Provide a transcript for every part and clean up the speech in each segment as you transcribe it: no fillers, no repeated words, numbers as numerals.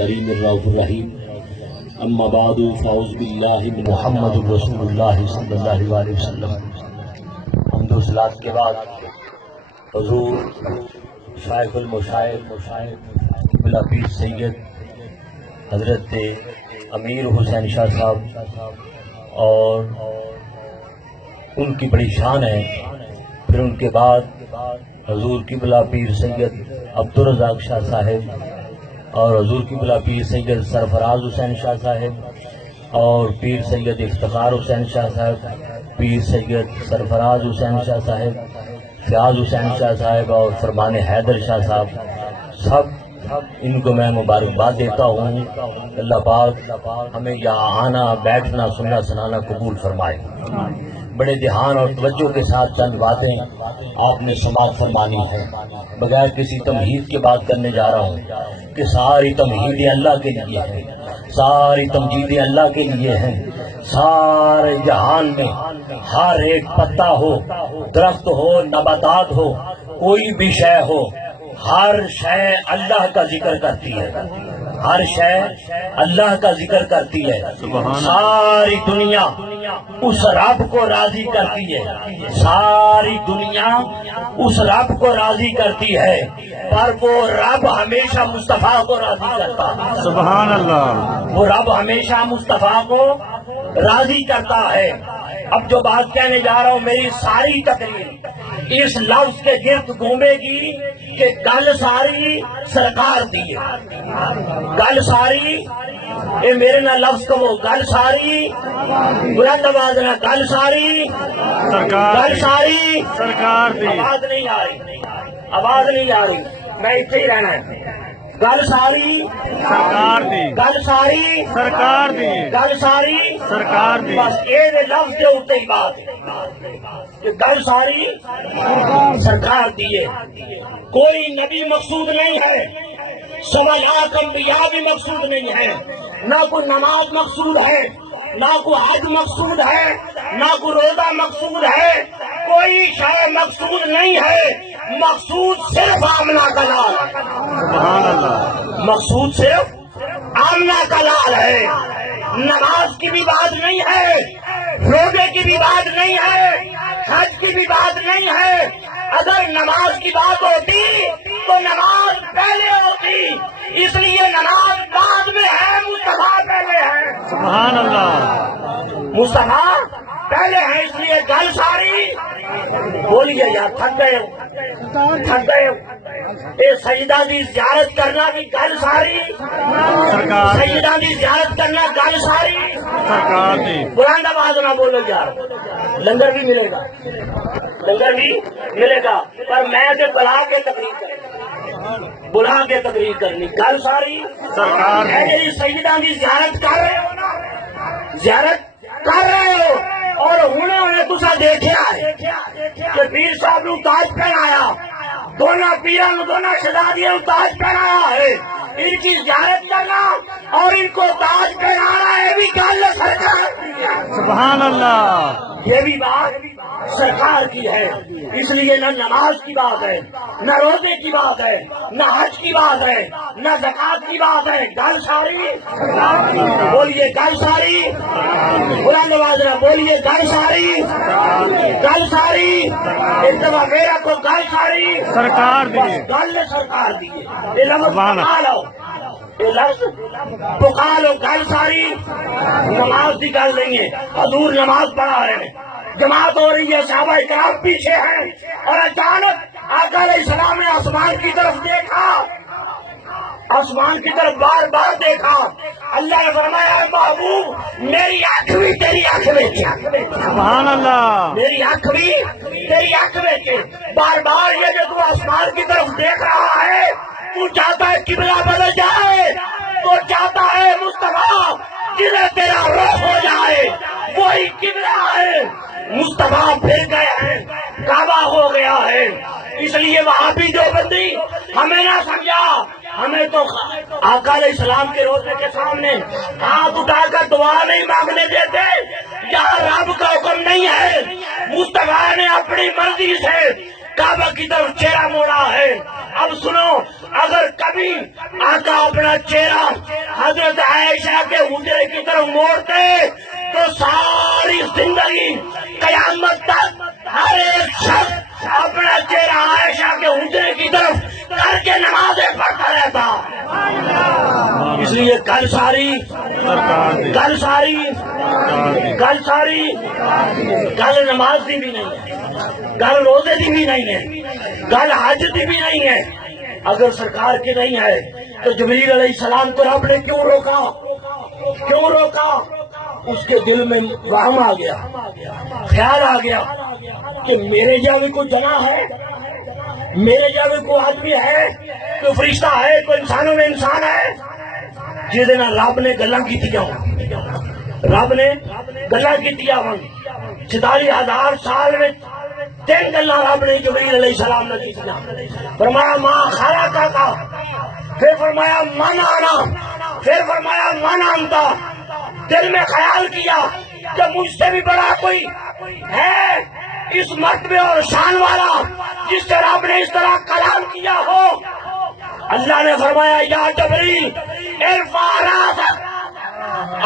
الكريم الرؤوف الرحيم اما بعد فاعوذ بالله من محمد رسول اللہ صلی اللہ علیہ وسلم. حمد و صلات کے بعد حضور شائخ المشائخ قبلہ پیر سید حضرت امیر حسین شاہ صاحب اور ان کی بڑی شان ہے. پھر ان کے بعد حضور قبلہ پیر سید عبدالرزاق شاہ صاحب اور حضور قبلہ پیر سید سرفراز حسین شاہ صاحب اور پیر سید افتخار حسین شاہ صاحب، پیر سید سرفراز حسین شاہ صاحب، فیاض حسین شاہ صاحب اور فرمان حیدر شاہ صاحب، سب ان کو میں مبارکباد دیتا ہوں. اللہ پاک ہمیں یہاں آنا، بیٹھنا، سننا، سنانا قبول فرمائے. بڑے دھیان اور توجہ کے ساتھ چند باتیں آپ نے سماعت فرمانی ہے. بغیر کسی تمہید کے بات کرنے جا رہا ہوں کہ ساری تمہیدیں اللہ کے لیے ہیں، ساری تمجیدیں اللہ کے لیے ہیں. سارے جہان میں ہر ایک پتا ہو، درخت ہو، نباتات ہو، کوئی بھی شے ہو، ہر شے اللہ کا ذکر کرتی ہے، ہر شے اللہ کا ذکر کرتی ہے. ساری دنیا اس رب کو راضی کرتی ہے، ساری دنیا اس رب کو راضی کرتی ہے، پر وہ رب ہمیشہ مصطفیٰ کو راضی کرتا ہے. سبحان اللہ. وہ رب ہمیشہ مصطفیٰ کو راضی کرتا ہے. اب جو بات کہنے جا رہا ہوں، میری ساری تقریر اس لفظ کے گرد گھومے گی کہ گل ساری سرکار دی ہے. گل ساری اے میرے نہ لفظ کو گل ساری بلند آواز نہ گل ساری سرکار گل ساری سرکار دی. آواز نہیں آ رہی، آواز نہیں آ رہی، میں اتنے ہی رہنا ہے. گل ساری سرکار دی. گل ساری سرکار دی. گل ساری سرکار دی. بس یہ لفظ کے اوپر ہی بات ہے کہ گل ساری سرکار دیے. کوئی نبی مقصود نہیں ہے، سوا لاکھ انبیاء بھی مقصود نہیں ہے. نہ کوئی نماز مقصود ہے، نہ کوئی حج مقصود ہے، نہ کوئی روزہ مقصود ہے، کوئی شے مقصود نہیں ہے. مقصود صرف آمنہ کا لال، سبحان اللہ. مقصود صرف آمنہ کا لال ہے. نماز کی بھی بات نہیں ہے، روزے کی بھی بات نہیں ہے، حج کی بھی بات نہیں ہے. اگر نماز کی بات ہوتی تو نماز پہلے ہوتی، اس لیے نماز بعد میں ہے، مصطفیٰ پہلے ہے. سبحان اللہ. مصطفیٰ پہلے ہے، اس لیے گل ساری. بولیے یار، تھک گئے ہو، تھک گئے ہو. یہ سیدہ کی زیارت کرنا بھی گل ساری، سرکار دی. سیدہ کی زیارت کرنا گل ساری. سرکار دی. بلند آواز نہ بولو یار. لنگر بھی ملے گا، لنگر بھی ملے گا، پر میں تو بلا کے تقریر کرنی، بلا کے تقریر کرنی. گل ساری سرکار ہے. دی. یہ سیدہ کی زیارت کر رہے ہو نا، زیارت کر رہے ہو. اور انہیں تسا دیکھا ہے کہ پیر صاحب نو تاج پہنایا، دونوں پیروں نے، دونوں شہزادیوں کو تاج پہنایا ہے. ان کی زیارت کرنا اور ان کو تاج پہنانا ہے بھی گل سرکار کی ہے. سبحان اللہ. یہ بھی بات سرکار کی ہے. اس لیے نہ نماز کی بات ہے، نہ روزے کی بات ہے، نہ حج کی بات ہے، نہ زکات کی بات ہے. گل ساری بولیے، گل ساری بلند آواز نہ بولیے، گل ساری گل ساری. اس دفعہ میرا کو گل ساری سرکار دی. گل سرکار دی. یہ لفظ سبحان اللہ. پکا لو، یہ لفظ پکا لو. گل ساری نماز کی گل نہیں ہے. حضور نماز پڑھا رہے ہیں، جماعت ہو رہی ہے، صحابہ کرام پیچھے ہیں، اور اچانک آقا علیہ السلام نے آسمان کی طرف دیکھا، آسمان کی طرف بار بار دیکھا. اللہ نے فرمایا اے محبوب، میری آنکھ بھی تیری آنکھ میں کیا، سبحان اللہ. میری آنکھ بھی تیری آنکھ میں کے. بار بار یہ جو تو آسمان کی طرف دیکھ رہا ہے، تو چاہتا ہے قبلہ بدل جائے، تو چاہتا ہے مصطفیٰ جنہیں تیرا روح ہو جائے، وہی قبلہ ہے. مصطفیٰ پھر گئے ہیں، کعبہ ہو گیا ہے. اس لیے وہاں بھی جو بندی ہمیں نہ سمجھا، ہمیں تو آقا علیہ السلام کے روزے کے سامنے ہاتھ اٹھا کر دعا نہیں مانگنے دیتے. یہاں رب کا حکم نہیں ہے. مصطفیٰ نے اپنی مرضی سے کعبہ کی طرف چہرہ موڑا ہے. اب سنو، اگر کبھی آقا اپنا چہرہ حضرت عائشہ کے حجرے کی طرف موڑتے تو ساری زندگی قیامت تک ہر ایک شخص اپنا چہرہ عائشہ کے حجرے کی طرف کر کے نمازیں پڑھتا رہتا. اس لیے کل ساری گل نماز دی بھی نہیں ہے، گل روزے دی بھی نہیں ہے، گل حج دی بھی نہیں ہے. اگر سرکار کی نہیں ہے تو جبریل علیہ السلام کو رب نے کیوں روکا؟ اس کے دل میں وہم آ گیا، خیال آ گیا کہ میرے جیسا کوئی جناح ہے، میرے جیسا کوئی آدمی ہے، کوئی فرشتہ ہے، کوئی انسانوں میں انسان ہے جہدے نال رب نے گلاں کیتیاں رب نے گلاں کیتیاں 47,000 سال میں 3 گلاں رب نے جبریل علیہ السلام نے کیتیاں. فرمایا ماں خلقہ کا، پھر فرمایا من آنا، پھر فرمایا من آنتا. دل میں خیال کیا کہ مجھ سے بھی بڑا کوئی ہے اس مرتبے اور شان والا جس سے رب نے اس طرح کلام کیا ہو. اللہ نے فرمایا یا جبریل ارفع راسک،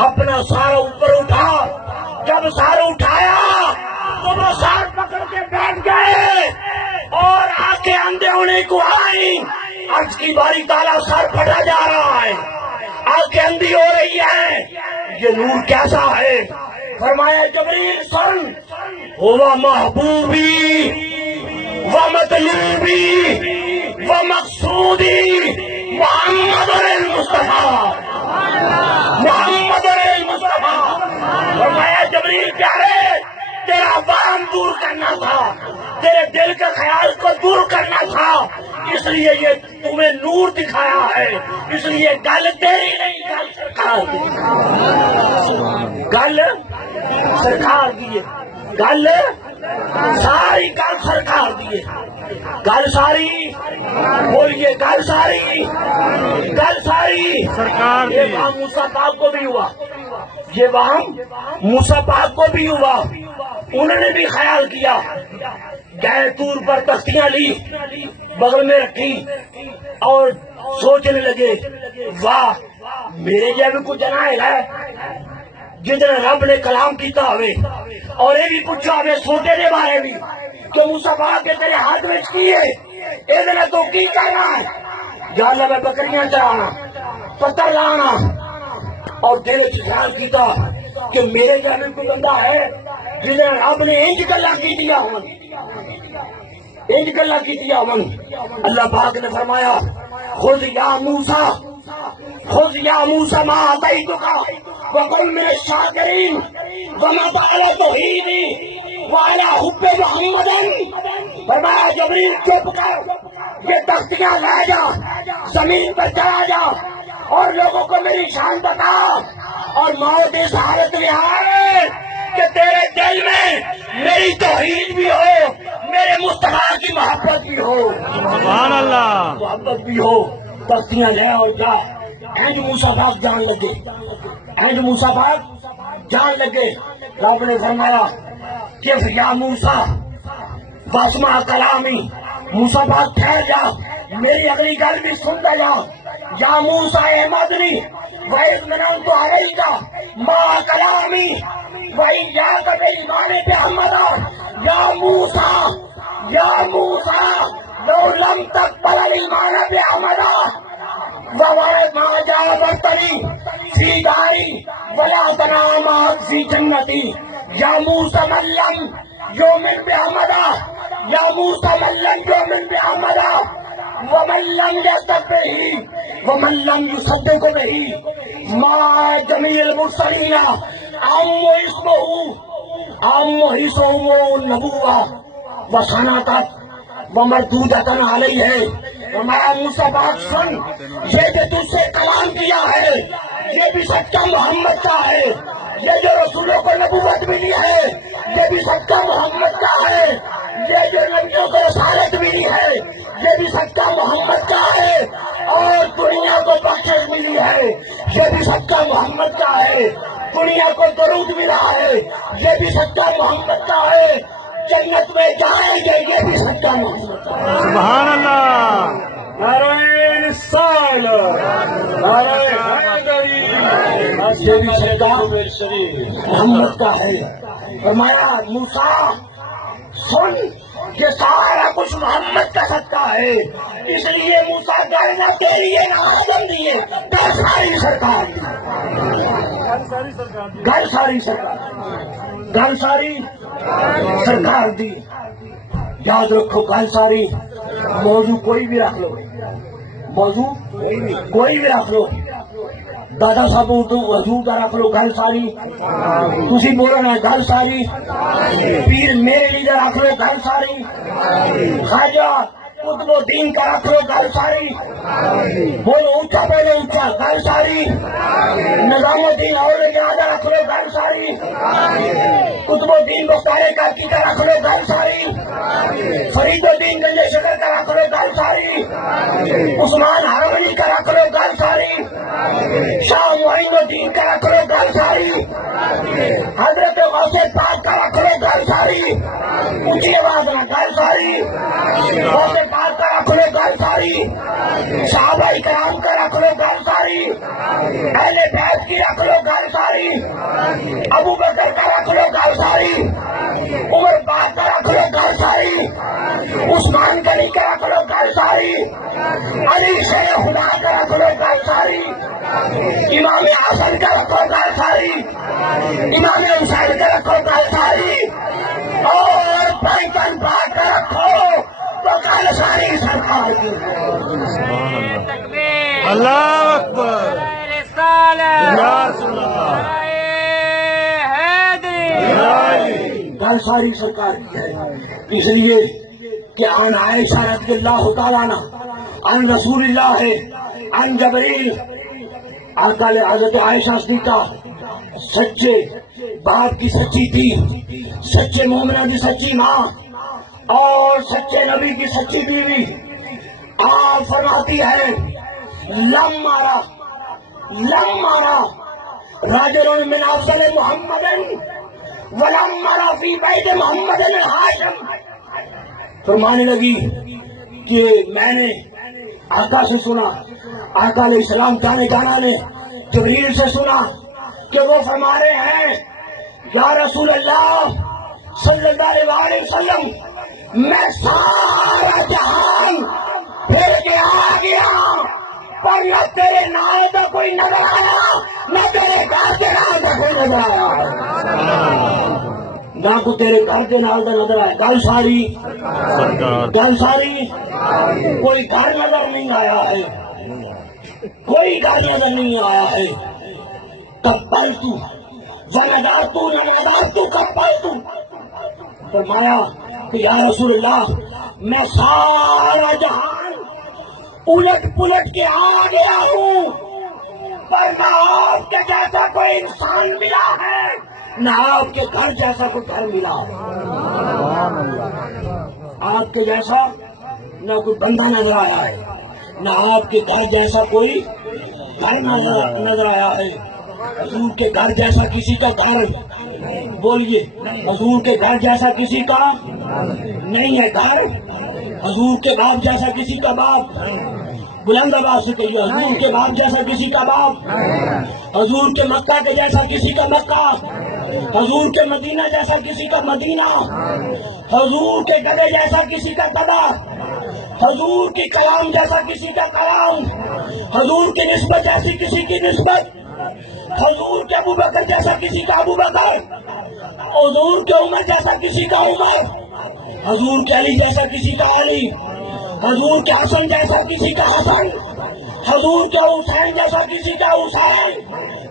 اپنا سار اوپر اٹھا. جب سار اٹھایا تو وہ سار پکڑ کے بیٹھ گئے اور آنکھیں اندھے ہونے کو آئی. عرض کی باری تعالیٰ سر پھٹا جا رہا ہے، آنکھیں اندھی ہو رہی ہیں، یہ نور کیسا ہے؟ فرمایا جبریل سن، ہوا محبوبی و مطلوبی و مقصودی محمد المصطفیٰ، محمد المصطفیٰ. فرمایا جبریل پیارے، تیرا وہم دور کرنا تھا، تیرے دل کے خیال کو دور کرنا تھا، اس لیے یہ تمہیں نور دکھایا ہے. اس لیے گل تیری نہیں، گل سرکار کی، گل سرکار کی، گل ساری گل سرکار دی، گل ساری بولیے، گل ساری سرکار دی. یہ وہاں موسیٰ پاک کو بھی ہوا، یہ وہاں موسیٰ پاک کو بھی ہوا. انہوں نے بھی خیال کیا، گئے طور پر تختیاں لی، بغل میں رکھی اور سوچنے لگے واہ میرے جیسے کچھ جنائے ہے جتنے رب نے کلام کیتا ہوئے. اور یہ بھی پوچھا ہوئے سوٹے دے بارے بھی کہ موسیٰ پاک کے تیرے ہاتھ میں کیے یہ تو کی کرنا ہے؟ یا اللہ میں بکریاں چرانا، پتھر لانا. اور دل خیال کیتا کہ میرے جیسے کوئی بندہ ہے جنہیں رب نے انج گلا کی دیا ہوں، انج گلا کی دیا ہوں. اللہ پاک نے فرمایا خذ یا موسیٰ، خذ یا موسیٰ ما آتیتک وکن من الشاکرین ومت علی توحیدی وعلی حب محمد. فرمایا جبریل چپ کر، یہ تختیاں لے جا، زمین پر چلا جا اور لوگوں کو میری شان بتا. اور موت اس حالت میں آئے کہ تیرے دل میں میری توحید بھی ہو، میرے مصطفیٰ کی محبت بھی ہو، سبحان اللہ، محبت بھی ہو. تختیاں لے اور جا. اینج موسیٰ پاک جان لگے، اینج موسیٰ پاک جان لگے. رب نے فرمایا کہ یا موسیٰ واسمع کلامی، موسیٰ پاک ٹھہر جا، میری اگلی گل بھی سنتا جا. یا موسیٰ اے مدنی وَإِذْ مَنَنْتُ عَلَيْكَ مَا كَلَامِي وَإِيَّاكَ بِالْإِيمَانِ بِمُحَمَّدٍ. یا موسیٰ لو لم تقبل الإيمان بمحمد وما جاورتني في داري ولا تنام في جنتي. یا موسیٰ من لم يؤمن بمحمد، یا موسیٰ من لم يؤمن بمحمد ومن لم يصدق ومن لم يصدق به ما جميع المرسلين عم اسمه النبوة وصنعت ومردودۃ علیہ. ہمارا موسیٰ پاک سن، یہ جو تجھ سے کلام کیا ہے یہ بھی سچا محمد کا ہے، یہ جو رسولوں کو نبوت ملی ہے یہ بھی سچا محمد کا ہے، یہ جو نبیوں کو رسالت ملی ہے یہ بھی سچا محمد کا ہے، اور دنیا کو بخشش ملی ہے یہ بھی سچا محمد کا ہے، دنیا کو درود ملا ہے یہ بھی سچا محمد کا ہے، جنت میں جائیں گے یہ بھی سچا محمد کا ہے. سبحان اللہ. نعرہ رسالت، نعرہ حیدری، تیری سرکار محمد کا ہے۔ فرمایا موسیٰ سن کہ سارا کچھ محمد کا صدقہ ہے، اس لیے موسیٰ گھر تیری ہے نہ آدم دیے، گھر ساری سرکار دی، گھر ساری سرکار، گھر ساری سرکار دی۔ یاد رکھو گھر ساری موضوع کوئی بھی رکھ لو، موضوع کوئی بھی رکھ لو، دادا صاحب حضور کا رکھ لو گل ساری، تسی بولنا گل ساری، پیر میرے لیے رکھ لو گل ساری، خواجہ قطب الدین کا رکھ لو گل ساری، بولو اونچا بولو اونچا گل ساری، نظام الدین اولیا کا رکھ لو گل ساری، قطب الدین بختار کاکی کا رکھ لو گل ساری، فرید الدین گنج شکر کا رکھ لو گل ساری، عثمان ہارونی کا رکھ لو گل ساری، شاہ معین الدین کا رکھ لو گل ساری، حضرت غوث پاک کا رکھ لو گل ساری، اونچی آواز میں گل ساری، غوث پاک کا رکھ لو گل ساری، صحابہ کرام کا رکھ لو گل ساری، اہل بیت کی رکھ لو گل ساری، ابو بکر کا رکھ لو گل ساری، عمر پاک کا رکھ لو گل ساری، عثمان غنی کا رکھ لو گل ساری، علی شیر خدا کا رکھ لو گل ساری، امام حسن کا رکھو گل ساری، امام حسین کا رکھو گل ساری، اور پیکن پاک کا رکھو تو گل ساری سرکار کی۔ اللہ اکبر، یا رسول اللہ، گل ساری سرکار کی ہے، اس لیے کہ عن عائشہ رضی اللہ تعالیٰ عنہ عن رسول اللہ ہے عن جبریل، آقا حضرت عائشہ صدیقہ سچے باپ کی سچی تھی، سچے مومنہ کی سچی ماں اور سچے نبی کی سچی بیوی، آپ فرماتی ہے لم مارا راجل من افضل محمد ولم مارا فی بیت محمد ہاشم، فرمانے لگی کہ میں نے آقا سے سنا، آقا علیہ السلام جانے جانا نے جبریل سے سنا کہ وہ فرما رہے ہیں یا رسول اللہ صلی اللہ علیہ وسلم میں سارا جہان پھر کے آ گیا پر نہ تیرے نام کا کوئی نظر آیا، نہ تیرے گھر کے نام کا کوئی نظر آیا، نہ کو تیرے گھر کے نام کا نظر آیا، گل ساری کوئی گھر نظر نہیں آیا ہے، کوئی گھر نظر نہیں آیا ہے، کپلتو وناداتو کپلتو، فرمایا کہ یا رسول اللہ میں سارا جہان الٹ پلٹ کے آ گیا ہوں، پر نہ آپ کے جیسا کوئی انسان ملا ہے، نہ آپ کے گھر جیسا کوئی گھر ملا ہے، آپ کے جیسا نہ کوئی بندہ نظر آیا ہے، نہ آپ کے گھر جیسا کوئی گھر نظر آیا ہے، حضور کے گھر جیسا کسی کا گھر، بولیے حضور کے گھر جیسا کسی کا نہیں ہے گھر، حضور کے باپ جیسا کسی کا باپ، بلند آواز سے کہیے حضور کے باپ جیسا کسی کا باپ، حضور کے مکہ کے جیسا کسی کا مکہ، حضور کے مدینہ جیسا کسی کا مدینہ، حضور کے گدے جیسا کسی کا گدا، حضور کی قیام جیسا کسی کا قیام، حضور کی نسبت جیسی کسی کی نسبت، حضور کے ابو بکر جیسا کسی کا ابو بکر، حضور کے عمر جیسا کسی کا عمر، حضور کے علی جیسا کسی کا علی، حضور کے حسن جیسا کسی کا حسن، حضور کے حسین جیسا کسی کا حسین،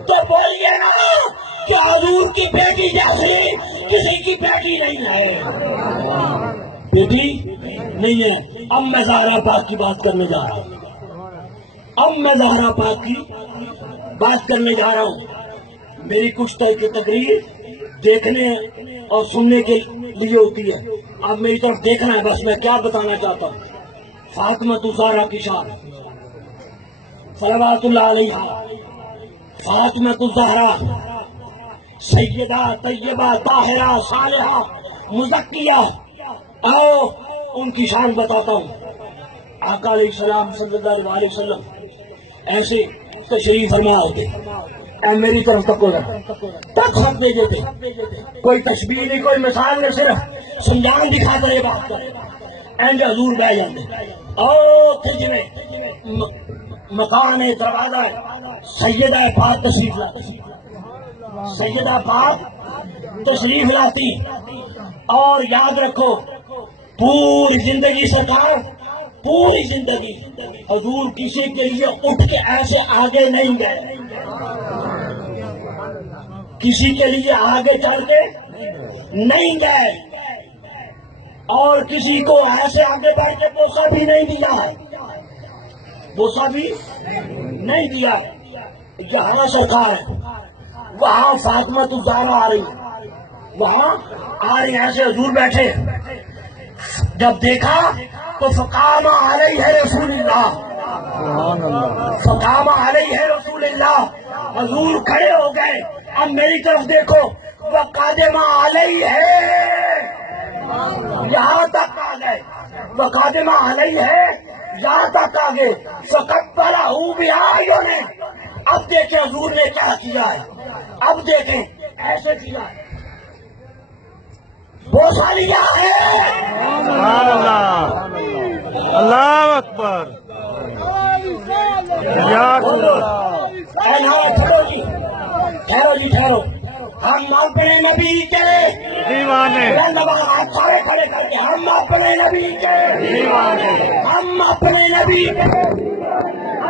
تو بولیے نا کہ حضور کی بیٹی جیسی کسی کی بیٹی نہیں ہے، بیٹی نہیں ہے۔ اب میں زہرا پاک کی بات کرنے جا رہا ہوں، میری کچھ تقریر دیکھنے اور سننے کے لیے ہوتی ہے، اب میری طرف دیکھنا ہے بس میں کیا بتانا چاہتا ہوں۔ فاطمہ الزہرا کی شان صلوات اللہ علیہ، فاطمہ الزہرا سیدہ طیبہ طاہرہ صالحہ مزکیہ، آؤ ان کی شان بتاتا ہوں۔ آقا علیہ السلام صلی اللہ علیہ وسلم ایسے تشریف فرما ہوتے، اے میری طرف تک تک خط دے دیتے، کوئی تشبیہ نہیں، کوئی مثال نہیں، صرف سمجھان دکھا کر یہ بات کرے، اینڈ حضور بہ جاتے اور پھر جی مکان دروازہ سیدہ پاک تشریف لاتی، سیدہ پاک تشریف لاتی، اور یاد رکھو پوری زندگی سرکار، پوری زندگی حضور کسی کے لیے اٹھ کے ایسے آگے نہیں گئے، کسی کے لیے آگے چل کے نہیں گئے، اور کسی کو ایسے آگے بیٹھ کے بوسہ بھی نہیں دیا، بوسہ بھی نہیں دیا۔ یہاں سرکار ہے، وہاں فاطمہ الزہرا آ رہی، وہاں آ رہی، ایسے حضور بیٹھے، جب دیکھا تو فقام علیہ رسول اللہ، فقام علیہ رسول اللہ، حضور کھڑے ہو گئے، اب میری طرف دیکھو، وقادم علیہ یہاں تک آ گئے، وقادم علیہ یہاں تک آ گئے، فقبلہ بِأَعْیُنِهِ اب دیکھیں حضور نے کیا کیا ہے، اب دیکھیں ایسے کیا ہے، بوسہ لیا ہے، سبحان اللہ، اللہ اکبر، یا رسول اللہ۔ ٹھہرو جی، ٹھہرو جی، ٹھہرو، ہم اپنے نبی کے دیوانے، سارے کھڑے کر کے، ہم اپنے نبی کے دیوانے، ہم اپنے نبی کے